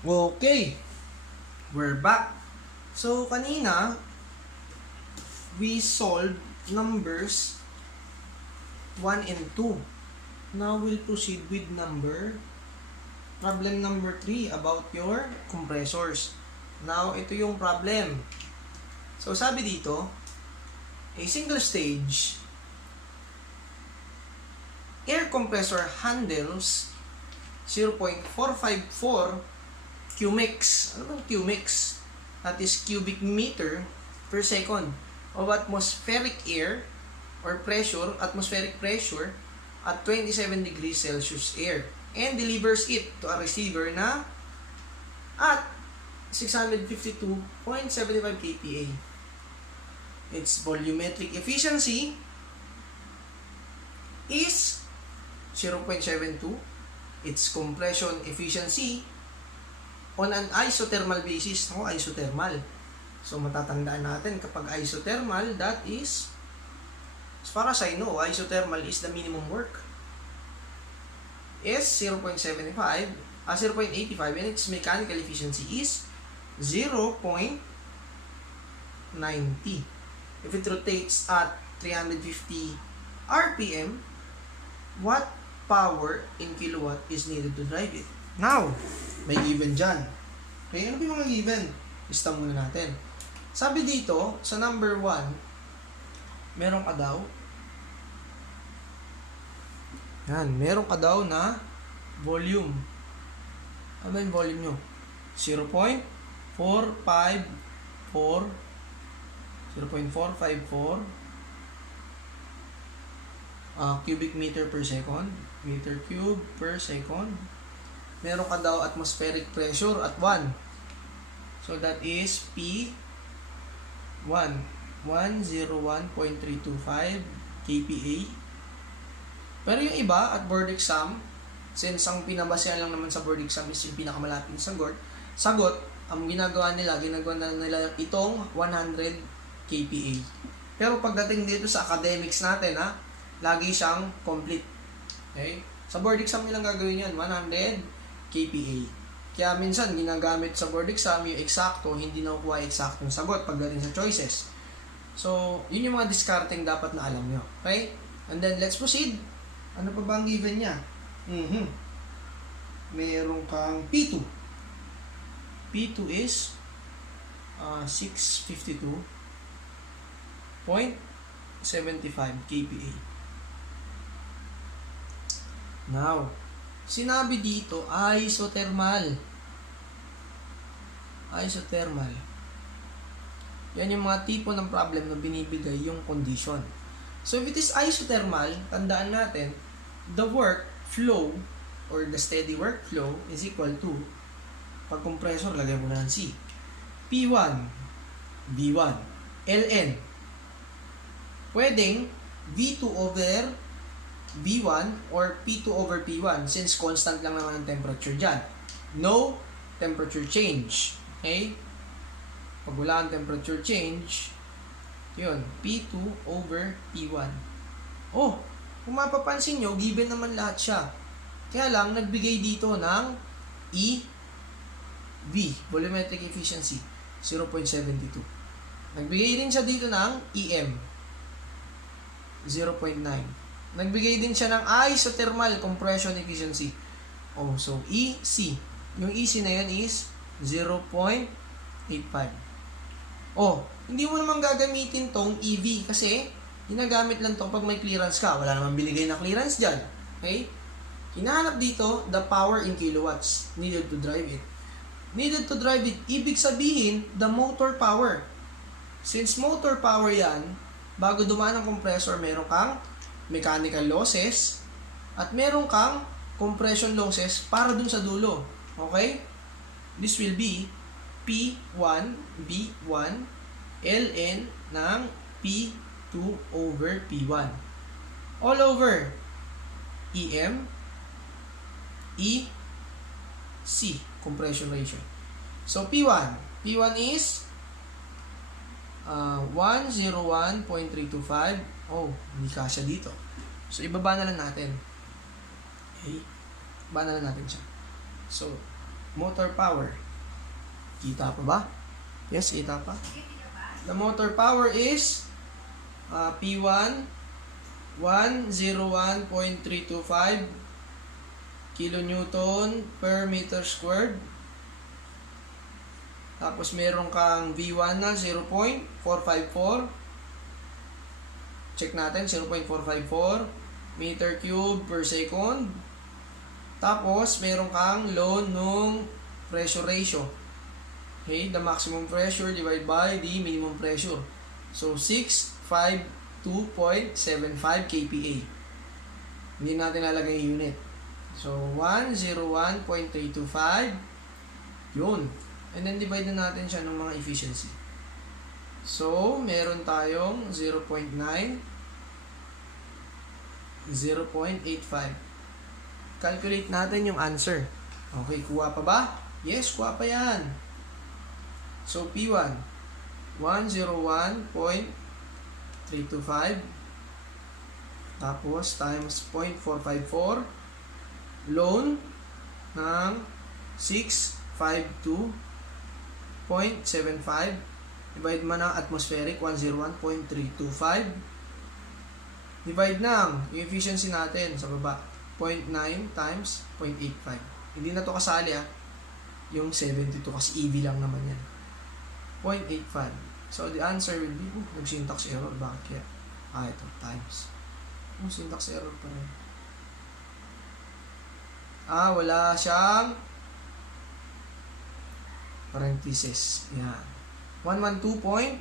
Okay, we're back. So, kanina, we solved numbers 1 and 2. Now, we'll proceed with problem number 3 about your compressors. Now, ito yung problem. So, sabi dito, a single stage air compressor handles 0.454 Qmix. Ano bang Qmix? That is cubic meter per second of atmospheric air or pressure, atmospheric pressure at 27 degrees Celsius air and delivers it to a receiver na at 652.75 kPa. Its volumetric efficiency is 0.72. Its compression efficiency on an isothermal basis. Ako, isothermal. So, matatandaan natin kapag isothermal, that is, as far as I know, isothermal is the minimum work. Is 0.85, and its mechanical efficiency is 0.90. If it rotates at 350 RPM, what power in kilowatt is needed to drive it? Now, may given dyan. Okay, ano ba yung mga given? Lista muna natin. Sabi dito, sa number 1, meron ka daw, meron ka daw na volume. Ano ba yung volume nyo? 0.454 cubic meter per second. Meter cube per second. Meron ka daw atmospheric pressure at 1. So that is P1, 101.325 kPa. Pero yung iba at board exam, since ang pinabasehan lang naman sa board exam is yung pinakamalapit na sagot, ang ginagawa nila itong 100 kPa. Pero pagdating dito sa academics natin, lagi siyang complete. Okay? Sa board exam nilang gagawin yan, 100 kPa. Kaya minsan, ginagamit sa board exam yung eksakto, hindi nakukuha eksaktong sagot pagdating sa choices. So, yun yung mga discarding dapat na alam nyo. Okay? And then, let's proceed. Ano pa ba ang given niya? Meron kang P2. P2 is 652.75 kPa. Now, sinabi dito, isothermal. Isothermal. Yan yung mga tipo ng problem na binibigay yung condition. So, if it is isothermal, tandaan natin, the workflow or the steady workflow is equal to, pag compressor, lagay mo na ng C. P1, V1, Ln. Pwedeng V2 over V1 or P2 over P1 since constant lang naman ang temperature dyan. No temperature change. Okay? Pag wala ang temperature change, yun, P2 over P1. Oh, kung mapapansin nyo, given naman lahat siya. Kaya lang, nagbigay dito ng EV, volumetric efficiency, 0.72. Nagbigay din siya dito ng EM, 0.9. Nagbigay din siya ng isothermal compression efficiency. Oh, so EC. Yung EC na yun is 0.85. Oh, hindi mo naman gagamitin tong EV kasi ginagamit lang tong pag may clearance ka. Wala naman binigay na clearance dyan. Okay? Hinahanap dito the power in kilowatts needed to drive it. Needed to drive it, ibig sabihin, the motor power. Since motor power yan, bago dumaan ang compressor, meron kang mechanical losses at meron kang compression losses para dun sa dulo. Okay? This will be P1, B1, Ln ng P2 over P1. All over EM, EC, compression ratio. So, P1 is 101.325. Oh, hindi kasya dito. So, ibaba na lang natin. Okay? Ibaba na lang natin siya. So, motor power. Kita pa ba? Yes, kita pa. The motor power is P1 101.325 kilonewton per meter squared. Tapos meron kang V1 na 0.454. Check natin, 0.454 meter cube per second. Tapos meron kang load nung pressure ratio. Okay, the maximum pressure divided by the minimum pressure. So 652.75 kPa. Hindi natin lalagay yung unit. So 101.325. Yun. And then divide na natin siya ng mga efficiency. So meron tayong 0.9, 0.85. Calculate natin yung answer. Okay, kuha pa ba? Yes, kuha pa yan. So, P1, 101.325. Tapos, times 0.454. Loan ng 652.75. Divide man ng atmospheric, 101.325. Divide ng yung efficiency natin sa baba. 0.9 times 0.85. Hindi na to kasali yung 72 kasi EV lang naman yan. 0.85. So the answer will be, nag-syntax error. Bakit kaya? Ito, times. Syntax error pa rin. Wala siyang parenthesis. Yan. 112.018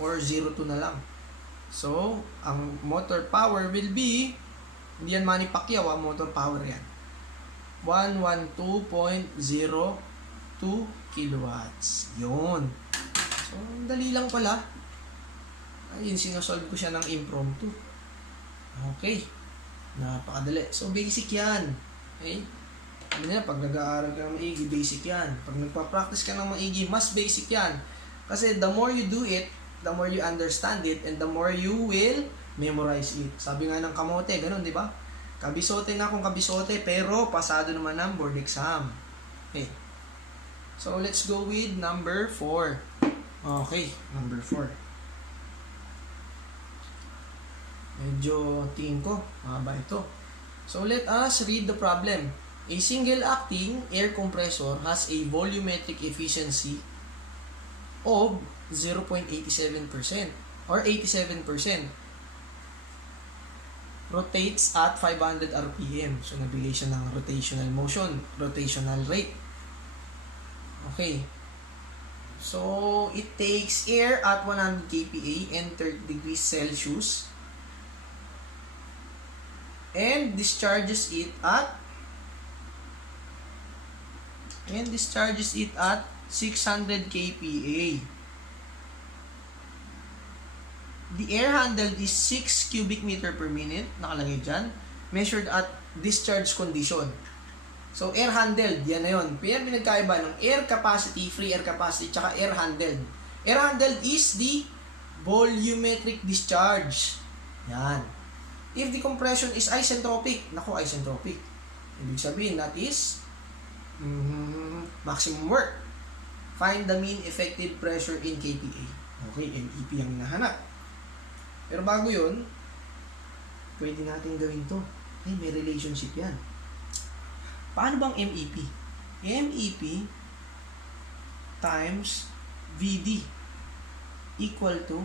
or 02 na lang. So, ang motor power will be, hindi yan Manny Pacquiao, motor power yan. 112.02 kilowatts. Yun. So, dali lang pala. Ayun, sinosolve ko siya ng impromptu. Okay. Napakadali. So, basic yan. Okay? Ano na, pag nag-aaral ka ng maigi, basic yan. Pag nagpa-practice ka ng maigi, mas basic yan. Kasi the more you do it, the more you understand it, and the more you will memorize it. Sabi nga ng kamote, ganun, di ba? Kabisote na akong kabisote, pero pasado naman ng board exam. Okay. So, let's go with number 4. Okay, number 4. Medyo tingin ko, mahaba ito. So, let us read the problem. A single acting air compressor has a volumetric efficiency of 0.87% or 87%. Rotates at 500 RPM. So, nabigay siya ng rotational motion, rotational rate. Okay. So, it takes air at 100 kPa and 30 degrees Celsius and discharges it at 600 kPa. The air handled is 6 cubic meter per minute, nakalagay dyan, measured at discharge condition. So, air handled, yan na yun. Pero pinagkaiba ng air capacity, free air capacity, tsaka air handled. Air handled is the volumetric discharge. Yan. If the compression is isentropic, isentropic. Ibig sabihin, that is maximum work. Find the mean effective pressure in kPa. Okay, MEP ang hinahanap. Pero bago yun, pwede natin gawin to. May relationship yan. Paano bang MEP? MEP times VD equal to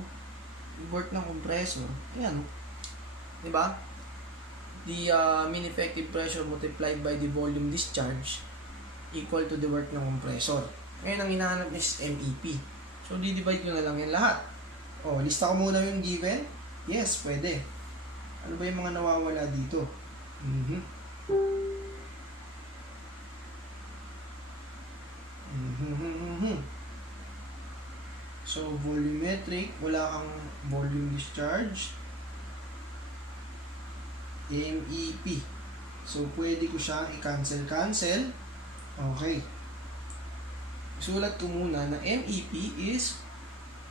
work ng compressor. Ayan. Diba? The mean effective pressure multiplied by the volume discharge equal to the work ng compressor. Ngayon, ang hinahanap is MEP. So, di-divide nyo na lang yan lahat. Lista ko muna yung given. Yes, pwede. Ano ba yung mga nawawala dito? So, volumetric, wala kang volume discharge. MEP. So, pwede ko siya i-cancel. Okay. Sulat ko muna na MEP is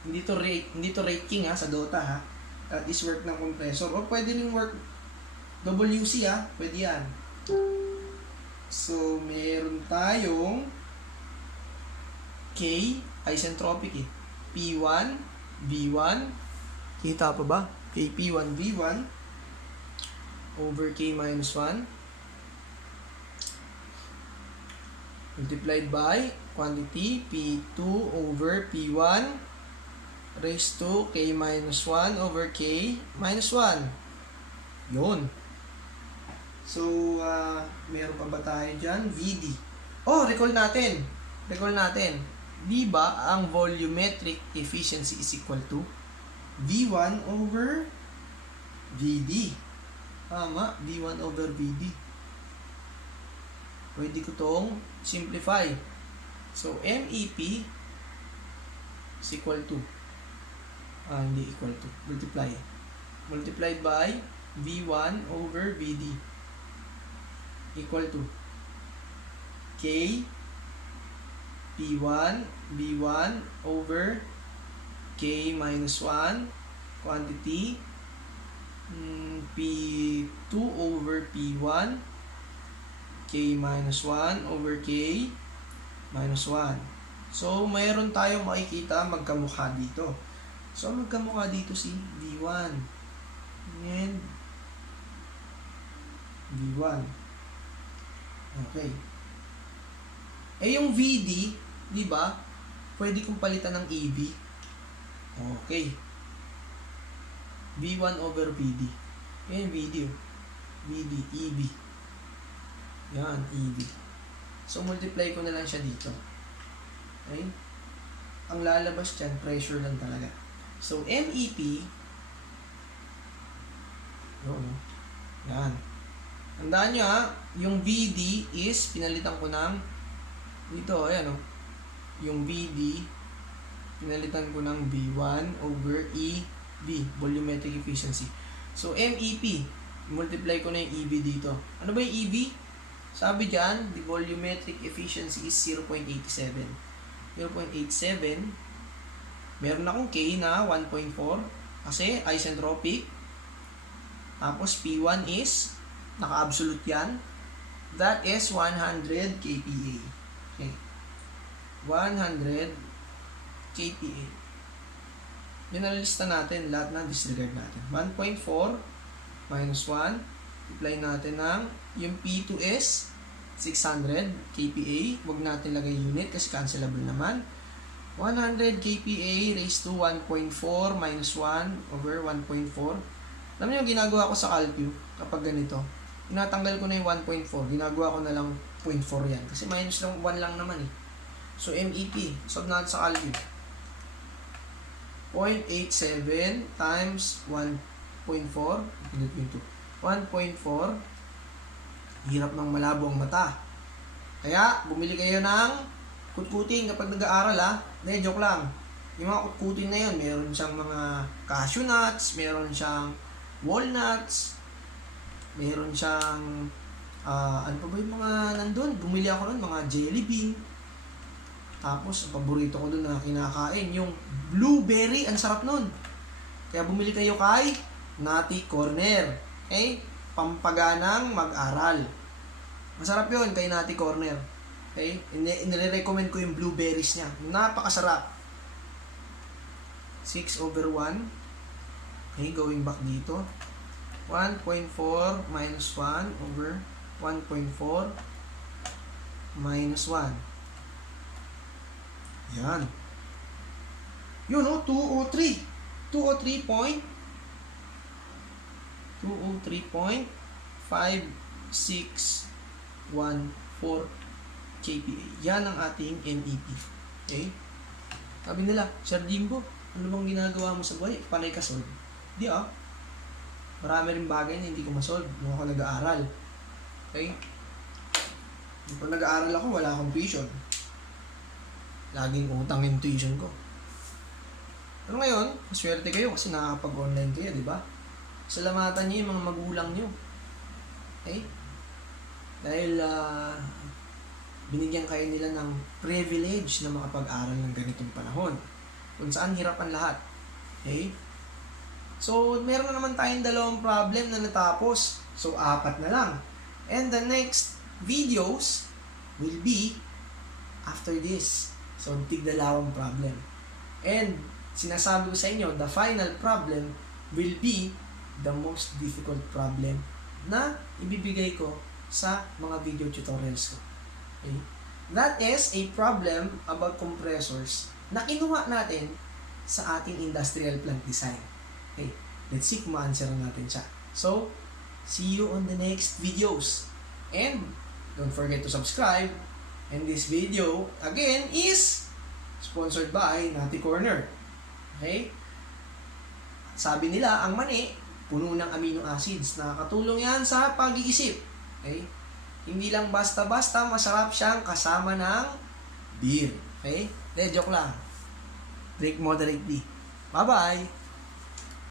hindi to rating sa Dota That is work ng compressor. O pwede rin work WC pwede yan. So, meron tayong K, isentropic P1, V1, kita pa ba? P1, V1, over K minus 1, multiplied by quantity P2 over P1 raised to K minus 1 over K minus 1. Yun. So, meron pa ba tayo dyan? VD. Oh, recall natin. Di ba ang volumetric efficiency is equal to V1 over VD. Tama, V1 over VD. Pwede ko tong simplify. So, MEP is equal to, hindi equal to, multiply. Multiplied by V1 over VD equal to K P1 V1 over K minus 1 quantity P2 over P1 K minus 1 over K minus 1. So, mayroon tayong makikita magkamukha dito. So, magkamukha dito si V1 and V1. Okay. Yung VD, di ba? Pwede kong palitan ng EV. Okay. V1 over VD. Yan video. VD, EV. Yan, EV. So, multiply ko na lang siya dito. Okay? Ang lalabas dyan, pressure lang talaga. So, MEP, yan. Tandaan nyo yung VD is, pinalitan ko ng, dito, ayan yung VD, pinalitan ko ng V1 over EV, volumetric efficiency. So, MEP, multiply ko na yung EV dito. Ano ba yung EV? Sabi dyan, the volumetric efficiency is 0.87. 0.87, meron akong K na 1.4, kasi isentropic. Tapos, P1 is, naka-absolute yan. That is 100 kPa. Okay. 100 kPa. Binalista natin, lahat na disregard natin. 1.4 minus 1, apply natin ng, yung P2 is 600 kPa. Huwag natin lagay unit kasi cancelable naman. 100 kPa raised to 1.4 minus 1 over 1.4. Alam niyo yung ginagawa ko sa calcu kapag ganito? Tinatanggal ko na yung 1.4, ginagawa ko na lang 0.4 yan. Kasi minus lang 1 lang naman So, MEP, solve natin sa calcu. 0.87 times 1.4, 1.4, hirap ng malabo ang mata. Kaya, bumili kayo ng kutkuting kapag nag-aaral joke lang. Yung mga kutkuting na yun, meron siyang mga cashew nuts, meron siyang walnuts, meron siyang ano pa ba yung mga nandun? Bumili ako nun, mga jelly bean. Tapos, ang paborito ko dun na kinakain, yung blueberry, ang sarap nun. Kaya bumili kayo kay Nutty Corner. Okay? Pampaganang mag-aral. Masarap yun kay Nutty Corner. Okay? Inire-recommend ko yung blueberries niya. Napakasarap. 6 over 1. Okay, going back dito. 1.4 minus 1 over 1.4 minus 1. Yan. Yun 203. 203.5614 kPa. Yan ang ating MEP. Okay? Sabi nila, Sir Jimbo, ano bang ginagawa mo sa buhay? Panay ka solve. Di marami rin bagay na hindi ko masolve nung ako nag-aaral. Okay? Nung nag-aaral ako, wala akong tuition. Laging utang yung tuition ko. Pero ngayon, maswerte kayo kasi nakakapag-online kayo, di ba? Salamatan niyo yung mga magulang niyo. Okay? Dahil binigyan kayo nila ng privilege na makapag-aral ng ganitong panahon. Kung saan hirap ang lahat. Okay? So, meron na naman tayong dalawang problem na natapos. So, 4 na lang. And the next videos will be after this. So, tig-dalawang problem. And, sinasabi ko sa inyo, the final problem will be the most difficult problem na ibibigay ko sa mga video tutorials ko. Okay? That is a problem about compressors na kinuha natin sa ating industrial plant design. Okay, let's see kung ma-answer natin siya. So, see you on the next videos. And, don't forget to subscribe. And this video, again, is sponsored by Nati Corner. Okay? Sabi nila, ang mani, puno ng amino acids. Nakakatulong yan sa pag-iisip. Okay? Hindi lang basta-basta, masarap siyang kasama ng beer. Okay? Joke lang. Drink moderately. Bye-bye!